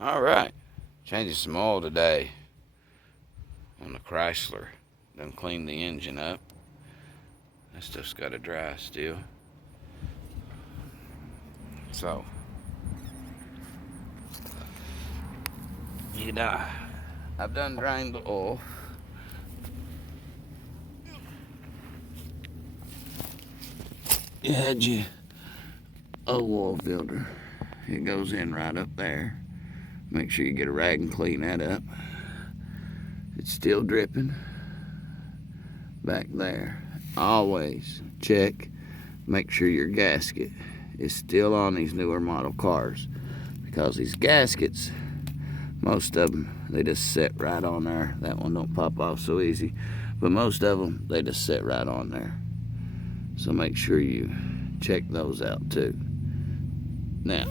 All right, changing some oil today on the Chrysler. Done cleaned the engine up. That stuff's got to dry still. So, I've done drained the oil. You had your oil filter. It goes in right up there. Make sure you get a rag and clean that up. It's still dripping back there. Always check, make sure your gasket is still on these newer model cars, because these gaskets, most of them, they just sit right on there. That one don't pop off so easy, but most of them, they just sit right on there. So make sure you check those out too. Now,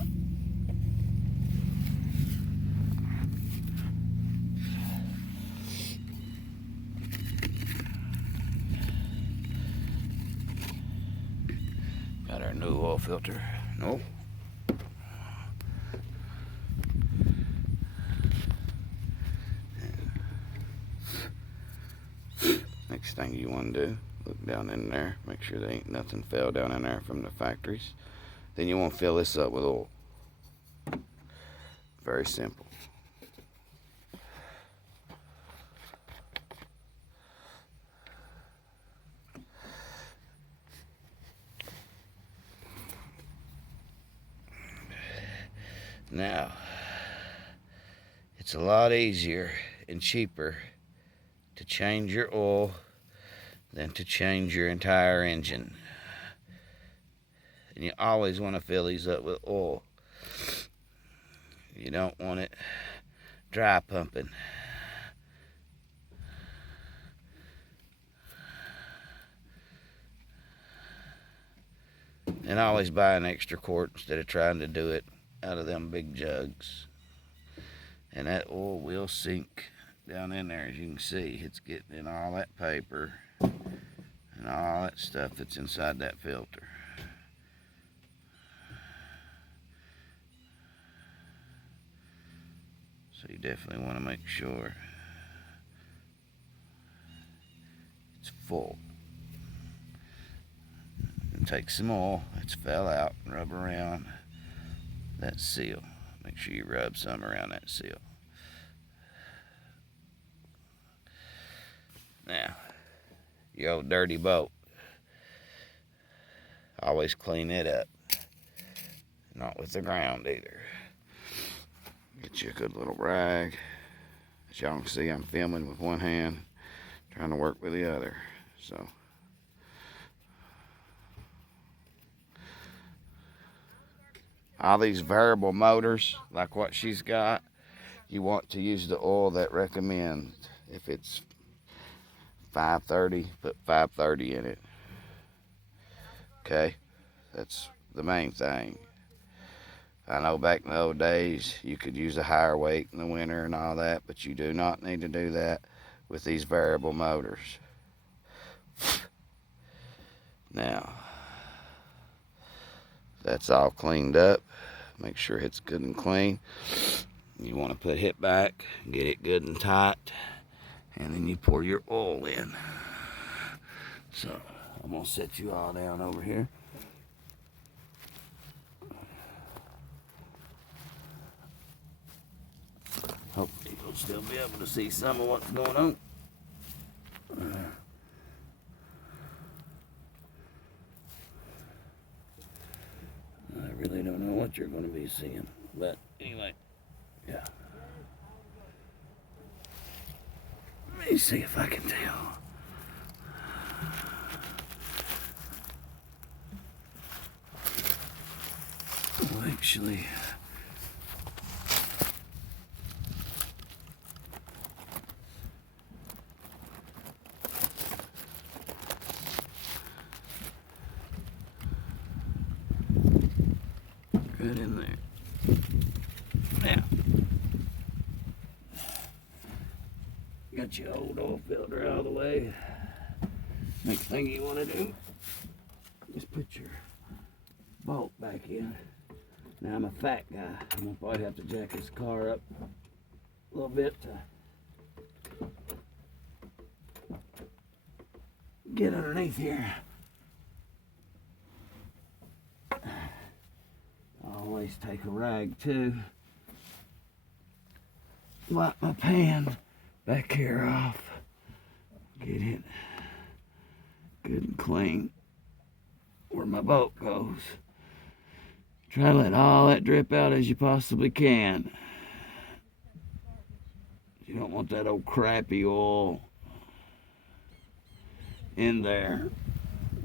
got our new oil filter. No. Next thing you want to do, look down in there, make sure there ain't nothing fell down in there from the factories. Then you want to fill this up with oil. Very simple. Now, it's a lot easier and cheaper to change your oil than to change your entire engine. And you always want to fill these up with oil. You don't want it dry pumping. And always buy an extra quart instead of trying to do it out of them big jugs. And that oil will sink down in there. As you can see, it's getting in all that paper and all that stuff that's inside that filter. So you definitely want to make sure it's full. And take some oil that's fell out and rub around that seal. Make sure you rub some around that seal. Now, your old dirty boat, always clean it up. Not with the ground either. Get you a good little rag. As y'all can see, I'm filming with one hand, trying to work with the other. So, all these variable motors, like what she's got, you want to use the oil that recommends. If it's 530, put 530 in it. Okay, that's the main thing. I know back in the old days you could use a higher weight in the winter and all that, but you do not need to do that with these variable motors. Now, that's all cleaned up. Make sure it's good and clean. You want to put it back, get it good and tight, and then you pour your oil in. So I'm going to set you all down over here. Hopefully you'll still be able to see some of what's going on. I really don't know what you're going to be seeing, but anyway, yeah. Let me see if I can tell. Well, actually, right in there. Now, got your old oil filter out of the way. Next thing you want to do is put your bolt back in. Now I'm a fat guy. I'm gonna probably have to jack this car up a little bit to get underneath here. I always take a rag too. Wipe my pan back here off. Get it good and clean where my boat goes. Try to let all that drip out as you possibly can. You don't want that old crappy oil in there.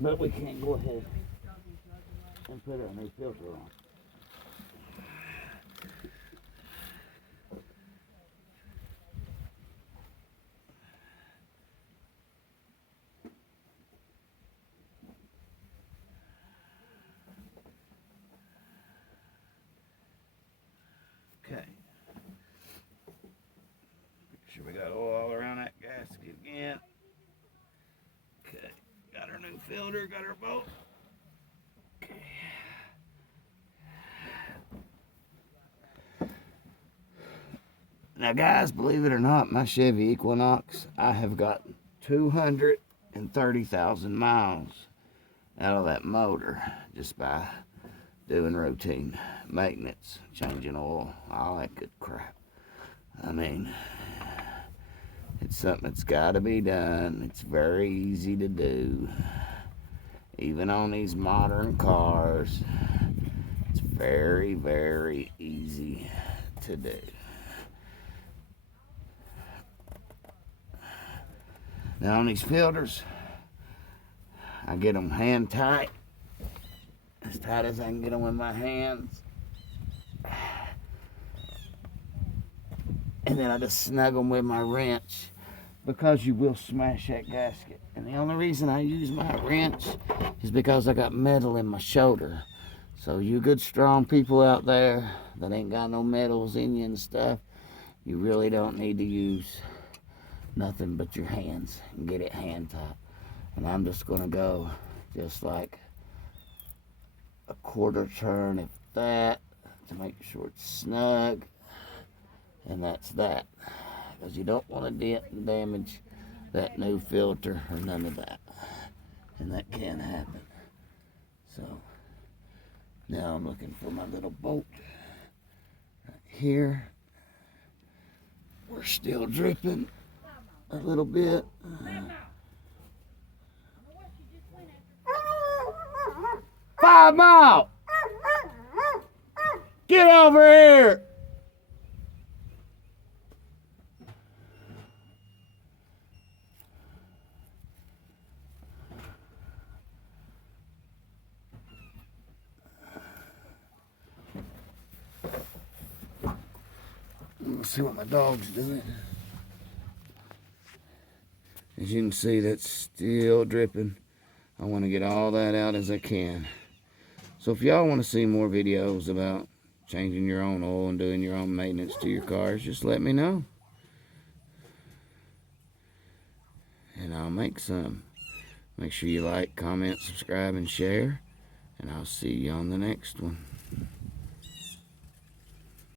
But we can go ahead and put a new filter on. Okay. Make sure we got oil all around that gasket again. Okay. Got our new filter, got our bolt. Okay. Now guys, believe it or not, my Chevy Equinox, I have got 230,000 miles out of that motor just by doing routine maintenance, changing oil, all that good crap. I mean, it's something that's got to be done. It's very easy to do. Even on these modern cars, it's very, very easy to do. Now on these filters, I get them hand tight, as tight as I can get them with my hands. And then I just snug them with my wrench, because you will smash that gasket. And the only reason I use my wrench is because I got metal in my shoulder. So you good strong people out there that ain't got no metals in you and stuff, you really don't need to use nothing but your hands and get it hand tight. And I'm just gonna go just like a quarter turn, if that, to make sure it's snug. And that's that, because you don't want to damage that new filter or none of that, and that can happen. So now I'm looking for my little bolt right here. We're still dripping a little bit. 5 Mile, get over here. Let's see what my dog's doing. As you can see, that's still dripping. I want to get all that out as I can. So if y'all want to see more videos about changing your own oil and doing your own maintenance to your cars, just let me know. And I'll make some. Make sure you like, comment, subscribe, and share. And I'll see you on the next one.